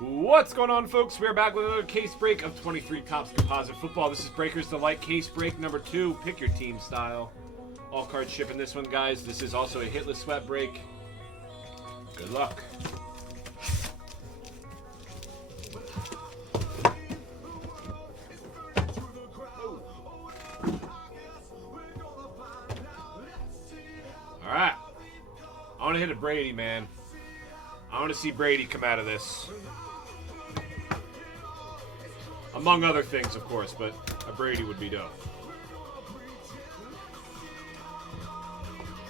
What's going on, folks? We're back with another case break of 23 Topps Composite Football. This is Breakers Delight case break number 2. Pick your team style. All cards shipping this one, guys. This is also a hitless sweat break. Good luck. Alright. I want to hit a Brady, man. I want to see Brady come out of this. Among other things, of course, but a Brady would be dope.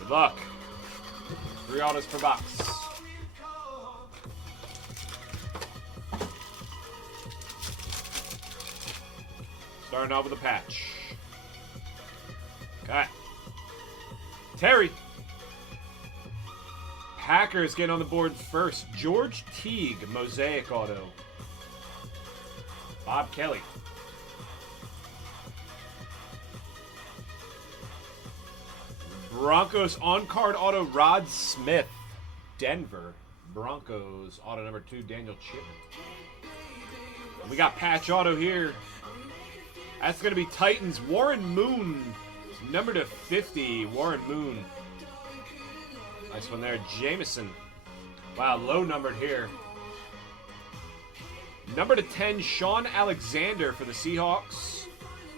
Good luck. 3 autos per box. Starting off with a patch. Okay. Terry. Packers getting on the board first. George Teague, Mosaic auto. Bob Kelly. Broncos on-card auto, Rod Smith. Denver Broncos auto number 2, Daniel Chipman. And we got patch auto here. That's going to be Titans, Warren Moon. Number to 50, Warren Moon. Nice one there, Jameson. Wow, low numbered here. Number to 10, Sean Alexander for the Seahawks.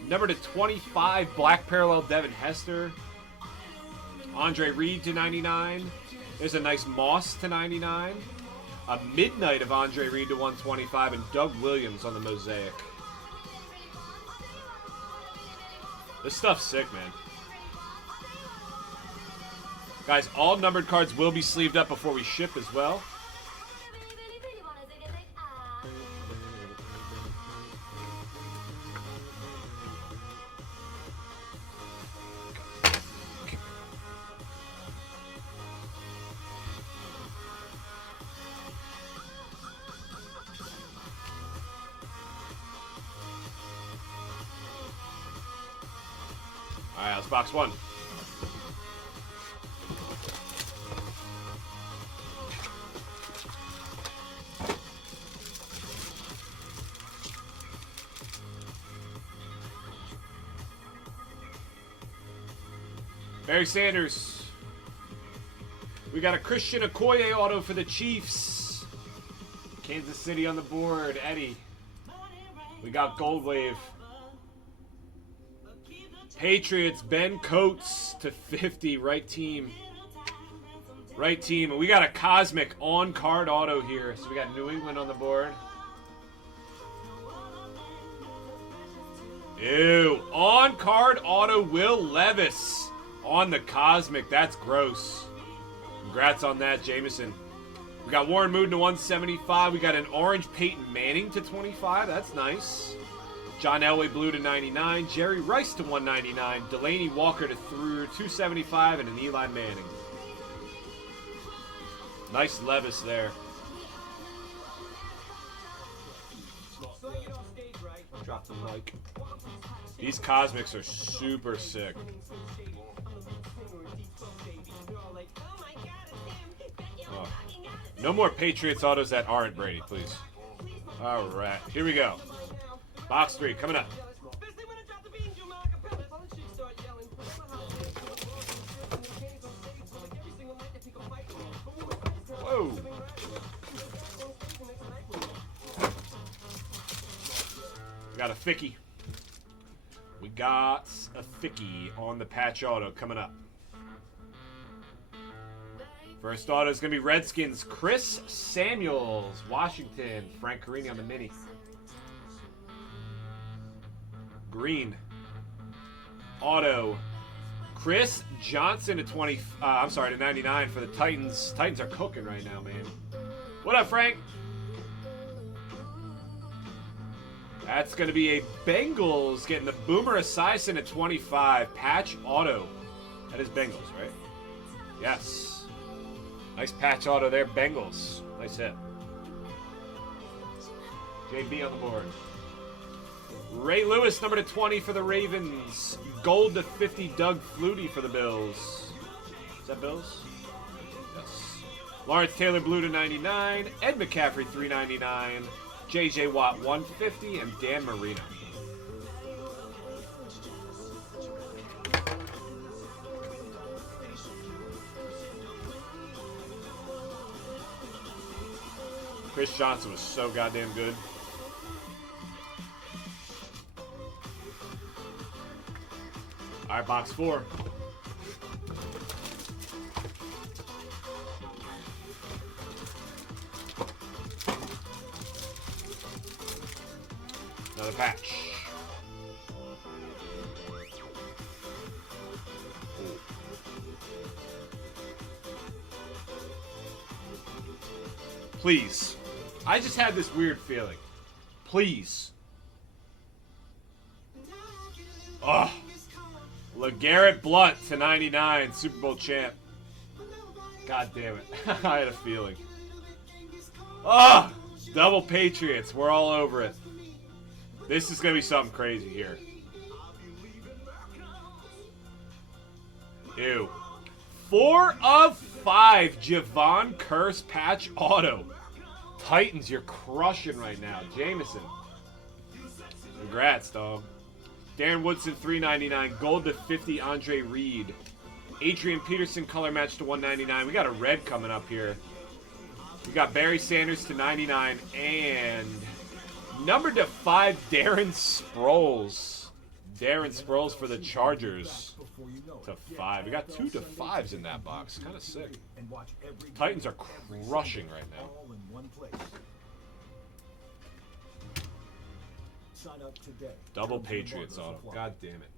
Number to 25, black parallel, Devin Hester. Andre Reed to 99. There's a nice Moss to 99. A midnight of Andre Reed to 125, and Doug Williams on the Mosaic. This stuff's sick, man. Guys, all numbered cards will be sleeved up before we ship as well. All right, that's box 1. Barry Sanders. We got a Christian Okoye auto for the Chiefs. Kansas City on the board. Eddie. We got Gold Wave. Patriots, Ben Coates to 50. Right team. Right team. And we got a Cosmic on-card auto here. So we got New England on the board. Ew. On-card auto, Will Levis. On the Cosmic. That's gross. Congrats on that, Jameson. We got Warren Moon to 175. We got an orange Peyton Manning to 25. That's nice. John Elway Blue to 99. Jerry Rice to 199. Delaney Walker to 275. And an Eli Manning. Nice Levis there. Drop the mic. These Cosmics are super sick. Oh. No more Patriots autos that aren't Brady, please. All right, here we go. Box 3 coming up. Whoa. We got a Ficky. We got a Ficky on the patch auto coming up. First auto is going to be Redskins. Chris Samuels, Washington. Frank Carini on the mini. Green. Auto. Chris Johnson to to 99 for the Titans. Titans are cooking right now, man. What up, Frank? That's going to be a Bengals getting the Boomer Esiason at 25. Patch auto. That is Bengals, right? Yes. Nice patch auto there, Bengals. Nice hit. JB on the board. Ray Lewis, number to 20 for the Ravens. Gold to 50, Doug Flutie for the Bills. Is that Bills? Yes. Lawrence Taylor Blue to 99. Ed McCaffrey 399. JJ Watt 150. And Dan Marino. Chris Johnson was so goddamn good. All right, box 4. Another patch. Please. I just had this weird feeling. Please. Oh. LeGarrette Blount to 99, Super Bowl champ. God damn it. I had a feeling. Oh, double Patriots. We're all over it. This is going to be something crazy here. Ew. 4 of 5 Javon Curse patch auto. Titans, you're crushing right now. Jameson. Congrats, dog. Darren Woodson, 399. Gold to 50, Andre Reed. Adrian Peterson, color match to 199. We got a red coming up here. We got Barry Sanders to 99. And number to 5, Darren Sproles. Darren Sproles for the Chargers to 5. We got 2 to 5s in that box. Kind of sick. Titans are crushing right now. Double Patriots auto. God damn it.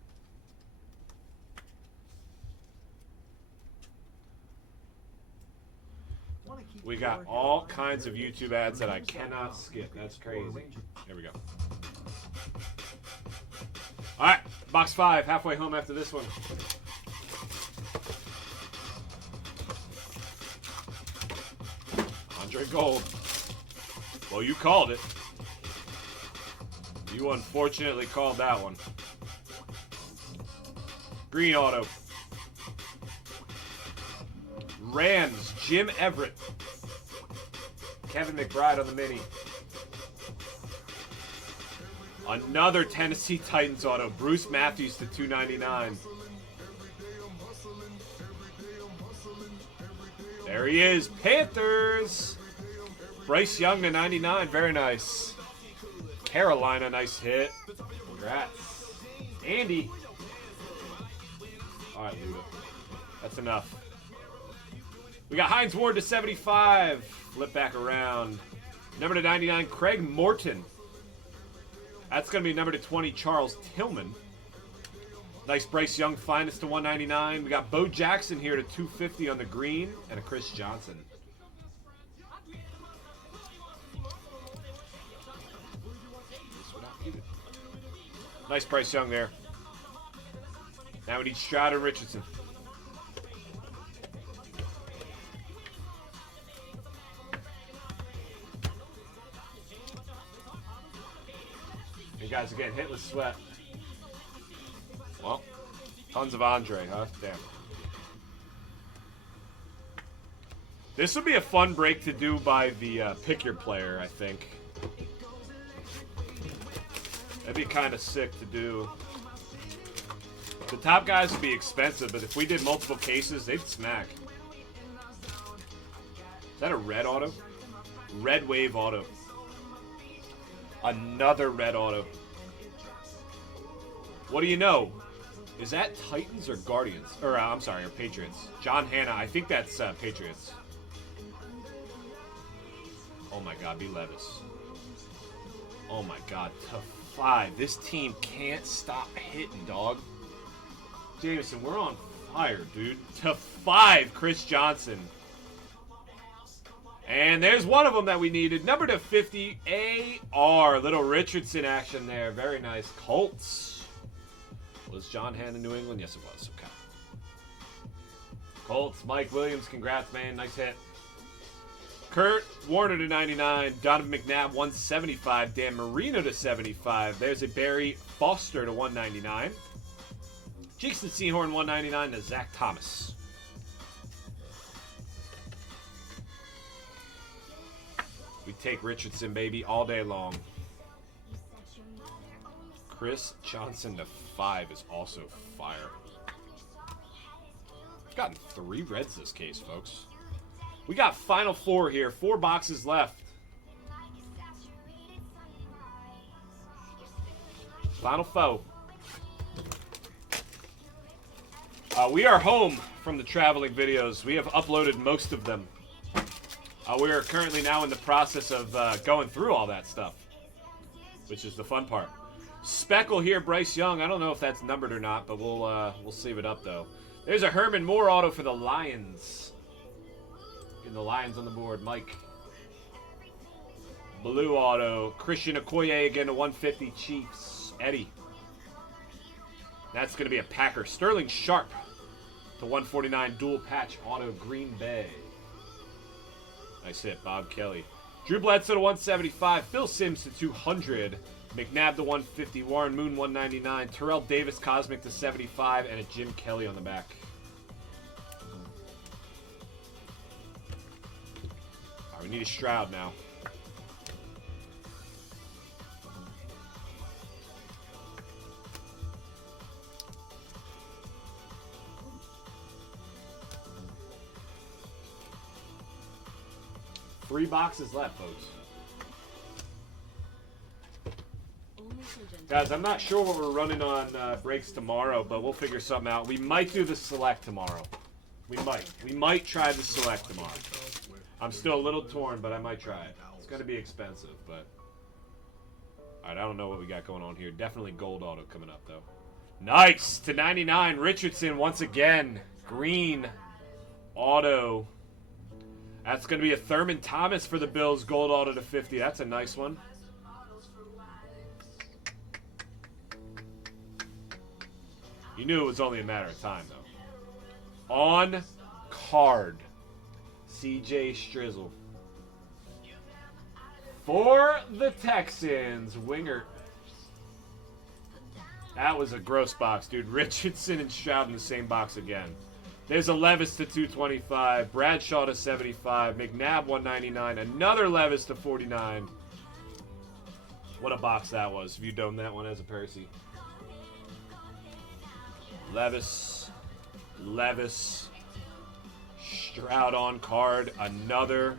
We got all kinds of YouTube ads that I cannot skip. That's crazy. Here we go. All right, box 5. Halfway home after this one. Andre Gold. Well, you called it. You unfortunately called that one. Green auto. Rams, Jim Everett. Kevin McBride on the mini. Another Tennessee Titans auto. Bruce Matthews to 299. There he is. Panthers. Bryce Young to 99. Very nice. Carolina, nice hit. Congrats. Andy. All right, Luda. That's enough. We got Hines Ward to 75. Flip back around. Number to 99, Craig Morton. That's going to be number to 20, Charles Tillman. Nice Bryce Young finest to 199. We got Bo Jackson here to 250 on the green. And a Chris Johnson. Nice Bryce Young there. Now we need Stroud and Richardson. You guys are getting hit with sweat. Well, tons of Andre, huh? Damn. This would be a fun break to do by the pick your player, I think. That'd be kind of sick to do. The top guys would be expensive, but if we did multiple cases, they'd smack. Is that a red auto? Red wave auto. Another red auto. What do you know? Is that Titans or Guardians? Or, I'm sorry, or Patriots. John Hanna. I think that's Patriots. Oh my God, B. Levis. Oh my God, tough. 5. This team can't stop hitting, dog. Jameson, we're on fire, dude. To 5, Chris Johnson. And there's one of them that we needed. Number to 50, AR. Little Richardson action there. Very nice. Colts. Was John Hanna in New England? Yes, it was. Okay. Colts. Mike Williams. Congrats, man. Nice hit. Kurt Warner to 99. Donovan McNabb 175. Dan Marino to 75. There's a Barry Foster to 199. Jason Sehorn 199 to Zach Thomas. We take Richardson, baby, all day long. Chris Johnson to 5 is also fire. I've gotten 3 reds this case, folks. We got final 4 here. 4 boxes left. Final foe. We are home from the traveling videos. We have uploaded most of them. We are currently now in the process of going through all that stuff, which is the fun part. Speckle here, Bryce Young. I don't know if that's numbered or not, but we'll save it up though. There's a Herman Moore auto for the Lions. Getting the Lions on the board, Mike. Blue auto, Christian Okoye again to 150 Chiefs, Eddie. That's going to be a Packer. Sterling Sharp to 149 dual patch auto, Green Bay. Nice hit, Bob Kelly. Drew Bledsoe to 175, Phil Simms to 200, McNabb to 150, Warren Moon 199, Terrell Davis Cosmic to 75, and a Jim Kelly on the back. All right, we need a Stroud now. Three boxes left, folks. Guys, I'm not sure what we're running on breaks tomorrow, but we'll figure something out. We might do the select tomorrow. We might. We might try the select tomorrow. I'm still a little torn, but I might try it. It's going to be expensive, but... Alright, I don't know what we got going on here. Definitely gold auto coming up, though. Nice! To 99, Richardson once again. Green auto. That's going to be a Thurman Thomas for the Bills, gold auto to 50. That's a nice one. You knew it was only a matter of time, though. On card, CJ Strizzle. For the Texans, winger. That was a gross box, dude. Richardson and Stroud in the same box again. There's a Levis to 225, Bradshaw to 75, McNabb 199, another Levis to 49. What a box that was. If you domed that one as a Percy. Levis, Stroud on card, another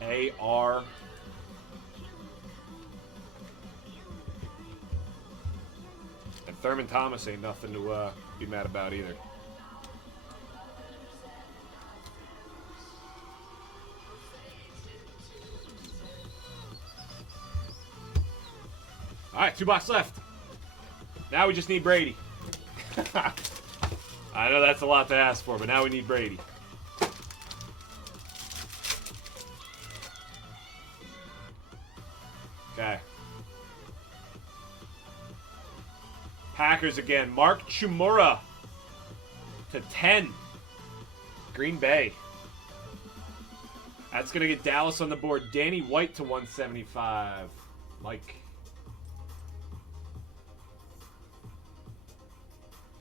AR. And Thurman Thomas ain't nothing to be mad about either. All right, 2 boxes left. Now we just need Brady. I know that's a lot to ask for, but now we need Brady. Okay. Packers again. Mark Chmura to 10. Green Bay. That's going to get Dallas on the board. Danny White to 175. Mike.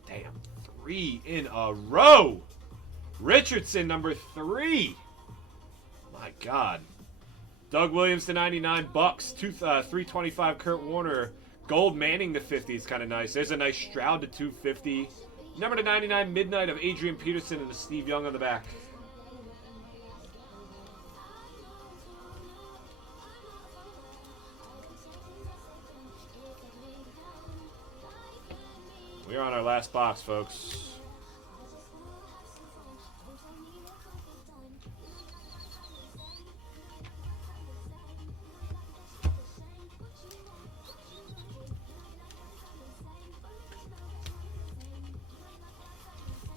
Damn, 3 in a row. Richardson, number 3. My God. Doug Williams to 99 bucks. 325 Kurt Warner. Gold Manning to 50 is kind of nice. There's a nice Stroud to 250. Number to 99 Midnight of Adrian Peterson and the Steve Young on the back. We're on our last box, folks.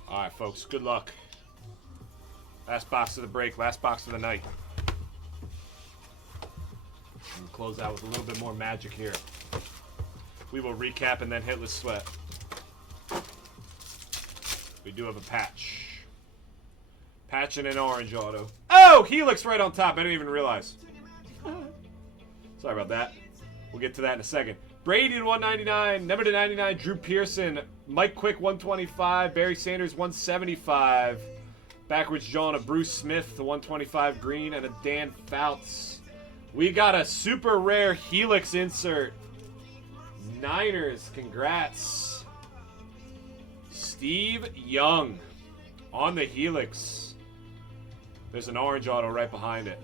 All right, folks, good luck. Last box of the break, last box of the night. And close out with a little bit more magic here. We will recap and then hitless sweat. We do have a patch. Patch and an orange auto. Oh, Helix right on top. I didn't even realize. Sorry about that. We'll get to that in a second. Brady to 199. Number to 99, Drew Pearson. Mike Quick, 125. Barry Sanders, 175. Backwards John, a Bruce Smith, the 125 green, and a Dan Fouts. We got a super rare Helix insert. Niners, congrats. Steve Young on the Helix. There's an orange auto right behind it.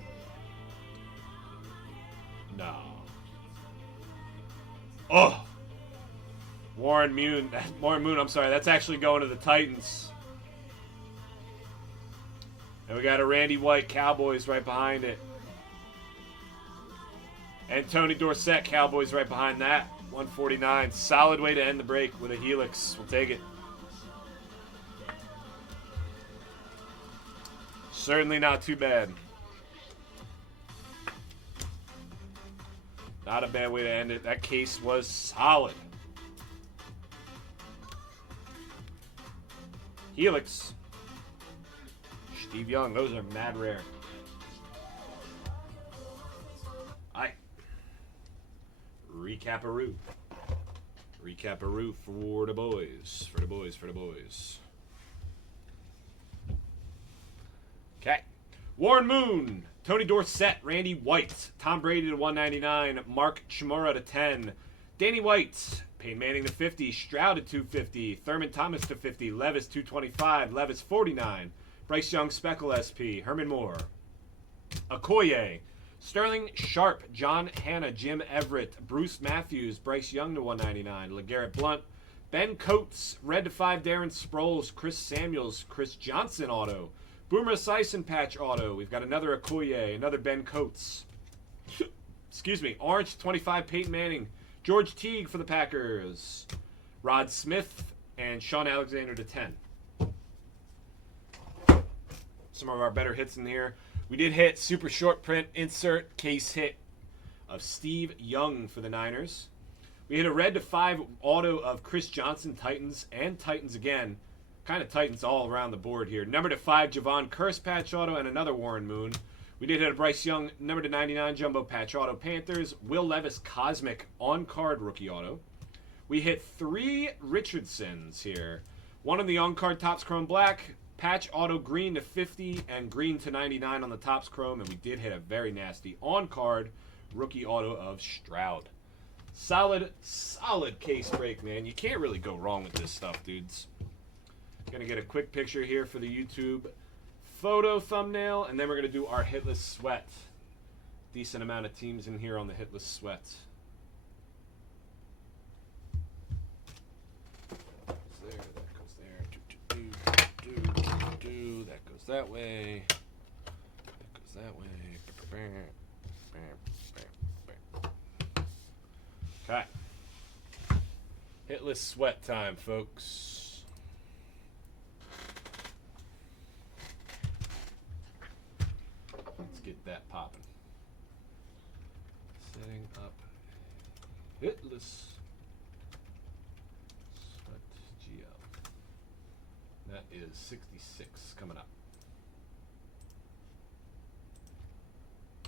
No. Oh. Warren Moon, I'm sorry. That's actually going to the Titans. And we got a Randy White Cowboys right behind it. And Tony Dorsett Cowboys right behind that. 149. Solid way to end the break with a Helix. We'll take it. Certainly not too bad. Not a bad way to end it. That case was solid. Helix. Steve Young. Those are mad rare. Aye. Recap-a-roo. Recap-a-roo for the boys. For the boys. For the boys. Okay. Warren Moon. Tony Dorsett. Randy White. Tom Brady to 199. Mark Chmura to 10. Danny White. Peyton Manning to 50. Stroud to 250. Thurman Thomas to 50. Levis 225. Levis 49. Bryce Young Speckle SP. Herman Moore. Okoye. Sterling Sharp. John Hanna. Jim Everett. Bruce Matthews. Bryce Young to 199. LeGarrette Blunt. Ben Coates. Red to 5. Darren Sproles. Chris Samuels. Chris Johnson auto. Boomer Esiason patch auto. We've got another Okoye. Another Ben Coates. Excuse me. Orange 25. Peyton Manning. George Teague for the Packers. Rod Smith and Sean Alexander to 10. Some of our better hits in here. We did hit super short print insert case hit of Steve Young for the Niners. We hit a red to 5 auto of Chris Johnson, Titans, and Titans again. Kind of Titans all around the board here. Number to 5, Javon Curse patch auto, and another Warren Moon. We did hit a Bryce Young, number to 99, jumbo patch auto, Panthers. Will Levis Cosmic on-card rookie auto. We hit 3 Richardsons here. One on the on-card Topps Chrome Black, patch auto green to 50, and green to 99 on the Topps Chrome. And we did hit a very nasty on-card rookie auto of Stroud. Solid, solid case break, man. You can't really go wrong with this stuff, dudes. Gonna get a quick picture here for the YouTube photo thumbnail, and then we're gonna do our hitless sweat. Decent amount of teams in here on the hitless sweat. There, that goes there. That goes that way. That goes that way. Okay. Hitless sweat time, folks. Let's get that popping. Setting up hitless sweat GL. That is 66 coming up.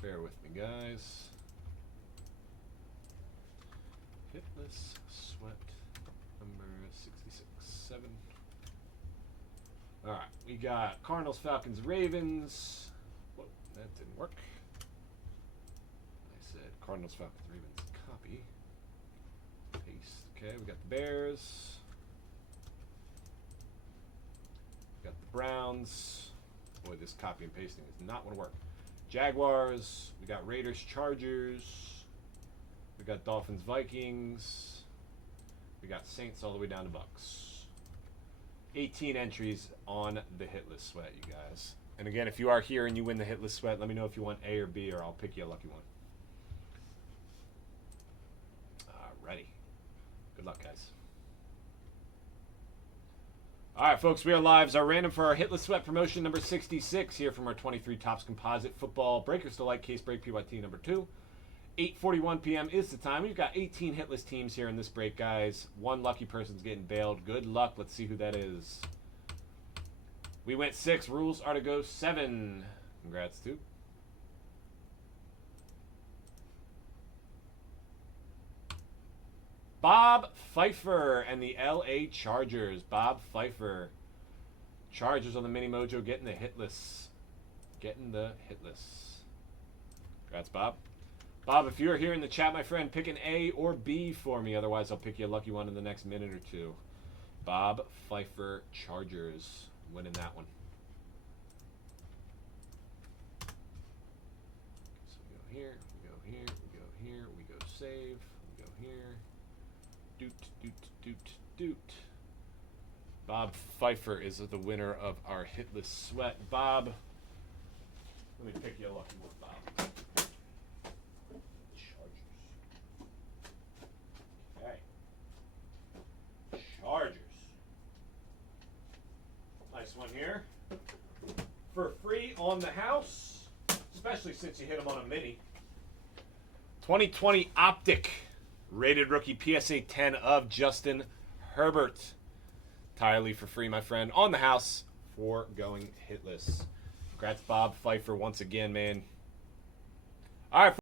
Bear with me, guys. Hitless sweat number 66, 7. All right, we got Cardinals, Falcons, Ravens. Whoa, that didn't work. I said Cardinals, Falcons, Ravens. Copy. Paste. Okay, we got the Bears. We got the Browns. Boy, this copy and pasting is not going to work. Jaguars. We got Raiders, Chargers. We got Dolphins, Vikings. We got Saints all the way down to Bucks. 18 entries on the hitless sweat, you guys. And again, if you are here and you win the hitless sweat, let me know if you want A or B, or I'll pick you a lucky one. Alrighty. Good luck, guys. Alright, folks, we are live. It's our random for our hitless sweat promotion number 66 here from our 23 Topps Composite Football Breakers to Light Case Break PYT number 2. 8:41 p.m. is the time. We've got 18 hitless teams here in this break, guys. One lucky person's getting bailed. Good luck. Let's see who that is. We went 6. Rules are to go 7. Congrats, too. Bob Pfeiffer and the LA Chargers. Bob Pfeiffer. Chargers on the Mini Mojo getting the hitless. Getting the hitless. Congrats, Bob. Bob, if you're here in the chat, my friend, pick an A or B for me. Otherwise, I'll pick you a lucky one in the next minute or two. Bob Pfeiffer, Chargers, winning that one. So we go here, we go here, we go here, we go save, we go here. Doot, doot, doot, doot. Bob Pfeiffer is the winner of our hitless sweat. Bob, let me pick you a lucky one, Bob. Chargers. Nice one here. For free on the house, especially since you hit them on a mini. 2020 Optic, rated rookie PSA 10 of Justin Herbert. Entirely for free, my friend, on the house for going hitless. Congrats, Bob Pfeiffer, once again, man. All right.